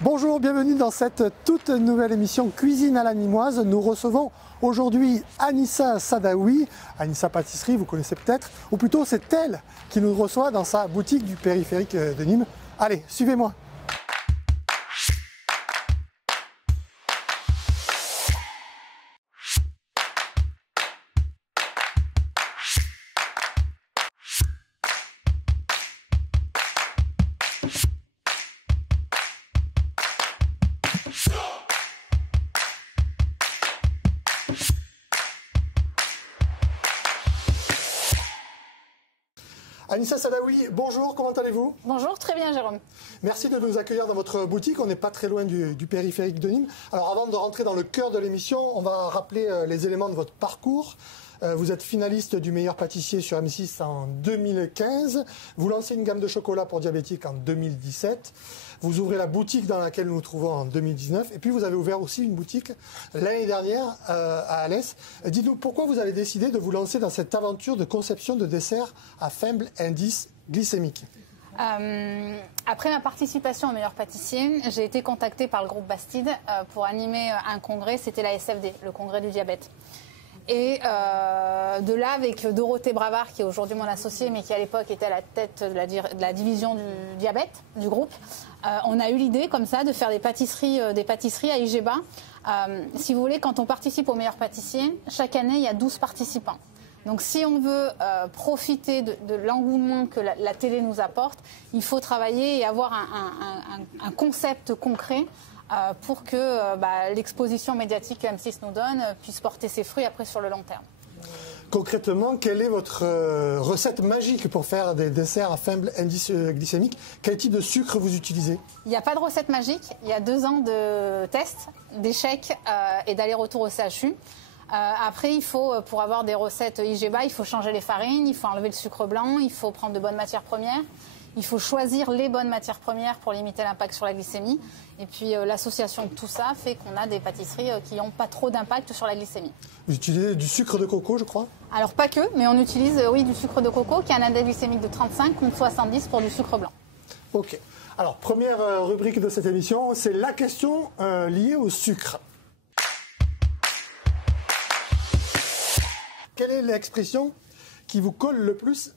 Bonjour, bienvenue dans cette toute nouvelle émission Cuisine à la Nîmoise. Nous recevons aujourd'hui Anissa Sadaoui, Anissa Pâtisserie, vous connaissez peut-être, ou plutôt c'est elle qui nous reçoit dans sa boutique du périphérique de Nîmes. Allez, suivez-moi. Anissa Sadaoui, bonjour, comment allez-vous? Bonjour, très bien Jérôme. Merci de nous accueillir dans votre boutique, on n'est pas très loin du périphérique de Nîmes. Alors avant de rentrer dans le cœur de l'émission, on va rappeler les éléments de votre parcours. Vous êtes finaliste du meilleur pâtissier sur M6 en 2015. Vous lancez une gamme de chocolat pour diabétiques en 2017. Vous ouvrez la boutique dans laquelle nous nous trouvons en 2019. Et puis vous avez ouvert aussi une boutique l'année dernière à Alès. Dites-nous pourquoi vous avez décidé de vous lancer dans cette aventure de conception de desserts à faible indice glycémique. Après ma participation au meilleur pâtissier, j'ai été contactée par le groupe Bastide pour animer un congrès. C'était la SFD, le congrès du diabète. Et de là, avec Dorothée Bravard, qui est aujourd'hui mon associée, mais qui à l'époque était à la tête de la division du diabète du groupe, on a eu l'idée comme ça de faire des pâtisseries à Igeba. Si vous voulez, quand on participe au meilleur pâtissier, chaque année, il y a 12 participants. Donc si on veut profiter de l'engouement que la télé nous apporte, il faut travailler et avoir un concept concret pour que l'exposition médiatique que M6 nous donne puisse porter ses fruits après sur le long terme. Concrètement, quelle est votre recette magique pour faire des desserts à faible indice glycémique? Quel type de sucre vous utilisez? Il n'y a pas de recette magique. Il y a 2 ans de tests, d'échecs et d'aller-retour au CHU. Après, il faut, pour avoir des recettes Igeba, il faut changer les farines, il faut enlever le sucre blanc, il faut prendre de bonnes matières premières. Il faut choisir les bonnes matières premières pour limiter l'impact sur la glycémie. Et puis l'association de tout ça fait qu'on a des pâtisseries qui n'ont pas trop d'impact sur la glycémie. Vous utilisez du sucre de coco, je crois? Alors pas que, mais on utilise du sucre de coco qui a un index glycémique de 35 contre 70 pour du sucre blanc. Ok. Alors première rubrique de cette émission, c'est la question liée au sucre. Quelle est l'expression qui vous colle le plus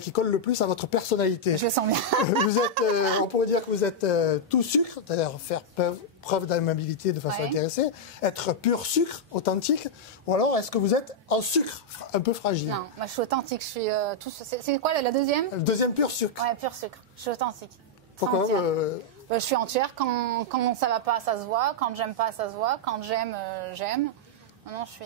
qui colle le plus à votre personnalité? Je le sens bien. Vous êtes, on pourrait dire que vous êtes tout sucre, c'est-à-dire faire preuve d'amabilité de façon intéressée, être pur sucre, authentique, ou alors est-ce que vous êtes en sucre, un peu fragile? Non, moi je suis authentique, je suis tout. C'est quoi la deuxième? Le deuxième, pur sucre. Ouais, pur sucre. Je suis authentique. Pourquoi je suis entière. Quand ça va pas, ça se voit. Quand j'aime pas, ça se voit. Quand j'aime, j'aime. Non, je suis.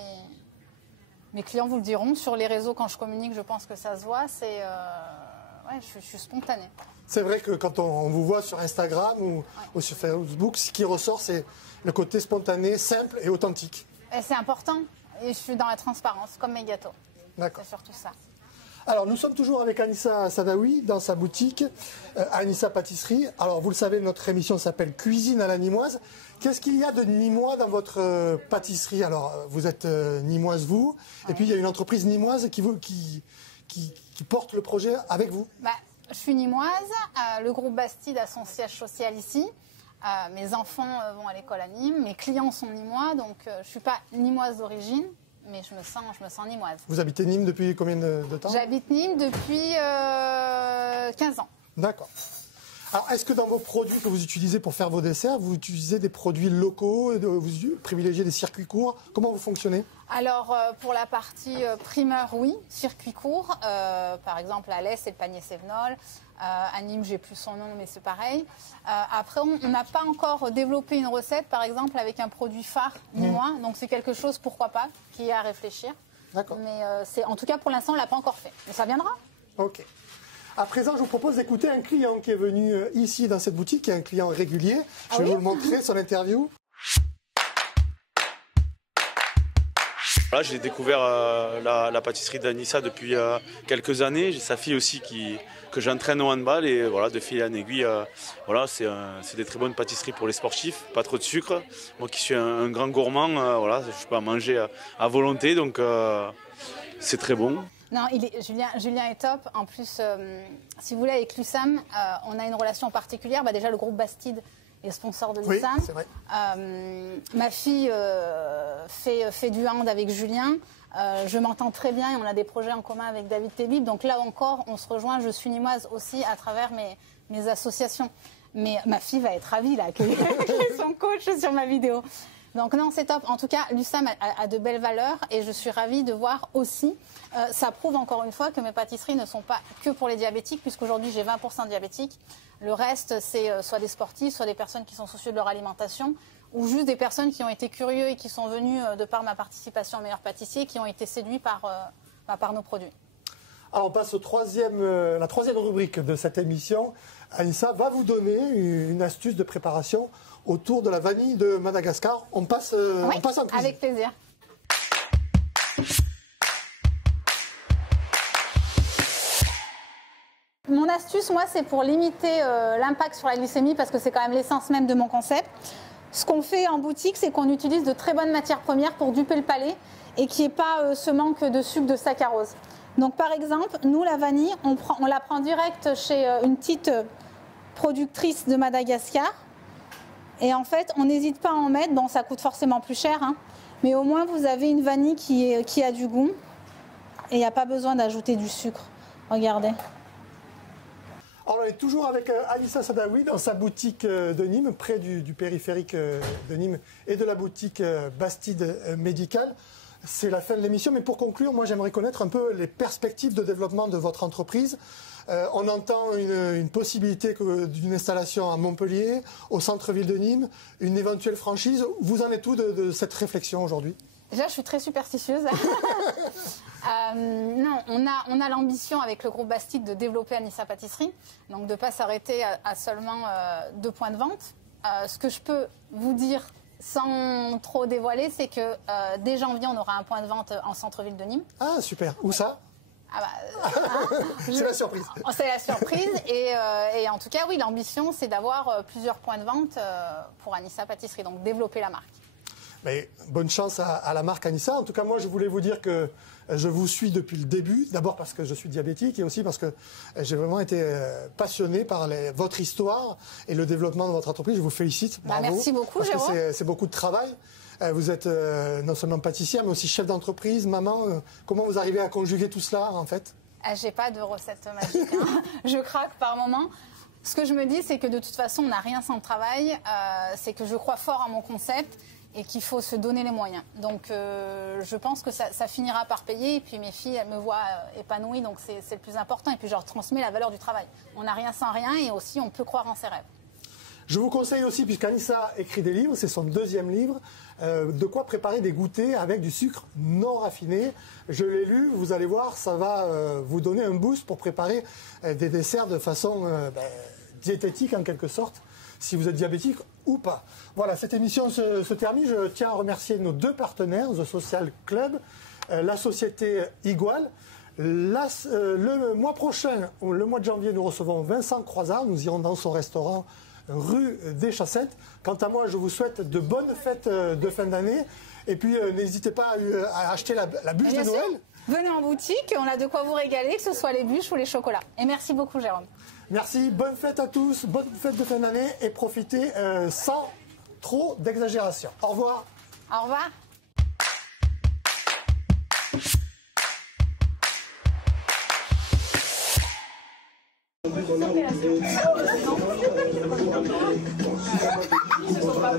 Mes clients vous le diront, sur les réseaux, quand je communique, je pense que ça se voit, je suis spontanée. C'est vrai que quand on vous voit sur Instagram ou sur Facebook, ce qui ressort, c'est le côté spontané, simple et authentique. Et c'est important, et je suis dans la transparence, comme mes gâteaux. D'accord. C'est surtout ça. Alors, nous sommes toujours avec Anissa Sadaoui dans sa boutique, Anissa Pâtisserie. Alors, vous le savez, notre émission s'appelle Cuisine à la Nîmoise. Qu'est-ce qu'il y a de nîmois dans votre pâtisserie? Alors, vous êtes nîmoise, vous, et puis il y a une entreprise nîmoise qui porte le projet avec vous. Je suis nîmoise. Le groupe Bastide a son siège social ici. Mes enfants vont à l'école à Nîmes. Mes clients sont nîmois, donc je ne suis pas nîmoise d'origine. Mais je me sens nîmoise. Vous habitez Nîmes depuis combien de temps? J'habite Nîmes depuis 15 ans. D'accord. Alors, est-ce que dans vos produits que vous utilisez pour faire vos desserts, vous utilisez des produits locaux, vous privilégiez des circuits courts? Comment vous fonctionnez? Alors, pour la partie primeur, oui, circuit court. Par exemple, à Alès, c'est le panier Sévenol. À Nîmes, j'ai plus son nom, mais c'est pareil. Après, on n'a pas encore développé une recette, par exemple, avec un produit phare nîmois. Donc, c'est quelque chose, pourquoi pas, qui est à réfléchir. D'accord. Mais en tout cas, pour l'instant, on ne l'a pas encore fait. Mais ça viendra. Ok. À présent, je vous propose d'écouter un client qui est venu ici dans cette boutique, qui est un client régulier. Je vais vous le montrer, son interview. Voilà, j'ai découvert la pâtisserie d'Anissa depuis quelques années. J'ai sa fille aussi que j'entraîne au handball et voilà, de fil en aiguille, voilà, c'est des très bonnes pâtisseries pour les sportifs, pas trop de sucre. Moi qui suis un grand gourmand, voilà, je peux en manger à volonté, donc c'est très bon. Non, Julien est top. En plus, si vous voulez, avec l'USAM, on a une relation particulière. Déjà, le groupe Bastide est sponsor de l'USAM. Oui, c'est vrai. Ma fille fait du hand avec Julien. Je m'entends très bien et on a des projets en commun avec David Tébib. Donc là encore, on se rejoint. Je suis nîmoise aussi à travers mes associations. Mais ma fille va être ravie là, qu'elle ait son coach sur ma vidéo. Donc non, c'est top. En tout cas, l'USAM a de belles valeurs et je suis ravie de voir aussi, ça prouve encore une fois que mes pâtisseries ne sont pas que pour les diabétiques, puisqu'aujourd'hui j'ai 20% de diabétiques. Le reste, c'est soit des sportifs, soit des personnes qui sont soucieux de leur alimentation, ou juste des personnes qui ont été curieux et qui sont venues, de par ma participation au meilleur pâtissier, qui ont été séduits par nos produits. Alors on passe la troisième rubrique de cette émission. Anissa va vous donner une astuce de préparation autour de la vanille de Madagascar. On passe en cuisine. Avec plaisir. Mon astuce, moi, c'est pour limiter l'impact sur la glycémie, parce que c'est quand même l'essence même de mon concept. Ce qu'on fait en boutique, c'est qu'on utilise de très bonnes matières premières pour duper le palais et qu'il n'y ait pas ce manque de sucre, de saccharose. Donc par exemple, nous, la vanille, on la prend direct chez une petite productrice de Madagascar. Et en fait, on n'hésite pas à en mettre. Bon, ça coûte forcément plus cher, hein, mais au moins vous avez une vanille qui a du goût. Et il n'y a pas besoin d'ajouter du sucre. Regardez. Alors, on est toujours avec Anissa Sadaoui dans sa boutique de Nîmes, près du périphérique de Nîmes et de la boutique Bastide Médical. C'est la fin de l'émission, mais pour conclure, moi j'aimerais connaître un peu les perspectives de développement de votre entreprise. On entend une possibilité d'une installation à Montpellier, au centre-ville de Nîmes, une éventuelle franchise. Vous en êtes où de cette réflexion aujourd'hui ? Déjà, je suis très superstitieuse. Non, on a l'ambition avec le groupe Bastide de développer Anissa Pâtisserie, donc de ne pas s'arrêter à seulement 2 points de vente. Ce que je peux vous dire sans trop dévoiler, c'est que dès janvier, on aura un point de vente en centre-ville de Nîmes. Ah, super. Où ça ? C'est la surprise. C'est la surprise. Et en tout cas, oui, l'ambition, c'est d'avoir plusieurs points de vente pour Anissa Pâtisserie, donc développer la marque. Mais bonne chance à la marque Anissa. En tout cas, moi, je voulais vous dire que je vous suis depuis le début. D'abord parce que je suis diabétique et aussi parce que j'ai vraiment été passionné par votre histoire et le développement de votre entreprise. Je vous félicite. Bravo. Merci beaucoup, Jérôme. Parce que c'est beaucoup de travail. Vous êtes non seulement pâtissière, mais aussi chef d'entreprise, maman. Comment vous arrivez à conjuguer tout cela, en fait ? J'ai pas de recette magique. Hein. Je craque par moment. Ce que je me dis, c'est que de toute façon, on n'a rien sans le travail. C'est que je crois fort à mon concept et qu'il faut se donner les moyens. Donc, je pense que ça finira par payer. Et puis, mes filles, elles me voient épanouie, donc c'est le plus important. Et puis, je leur transmets la valeur du travail. On n'a rien sans rien et aussi, on peut croire en ses rêves. Je vous conseille aussi, puisqu'Anissa écrit des livres, c'est son 2e livre, de quoi préparer des goûters avec du sucre non raffiné. Je l'ai lu, vous allez voir, ça va vous donner un boost pour préparer des desserts de façon diététique en quelque sorte, si vous êtes diabétique ou pas. Voilà, cette émission se termine. Je tiens à remercier nos 2 partenaires, The Social Club, la société Igual. Le mois prochain, le mois de janvier, nous recevons Vincent Croizard. Nous irons dans son restaurant rue des Chassettes. Quant à moi, je vous souhaite de bonnes fêtes de fin d'année. Et puis, n'hésitez pas à acheter la bûche de Noël. Venez en boutique, on a de quoi vous régaler, que ce soit les bûches ou les chocolats. Et merci beaucoup, Jérôme. Merci, bonne fête à tous, bonne fête de fin d'année et profitez sans trop d'exagération. Au revoir. Au revoir. Ils se sont pas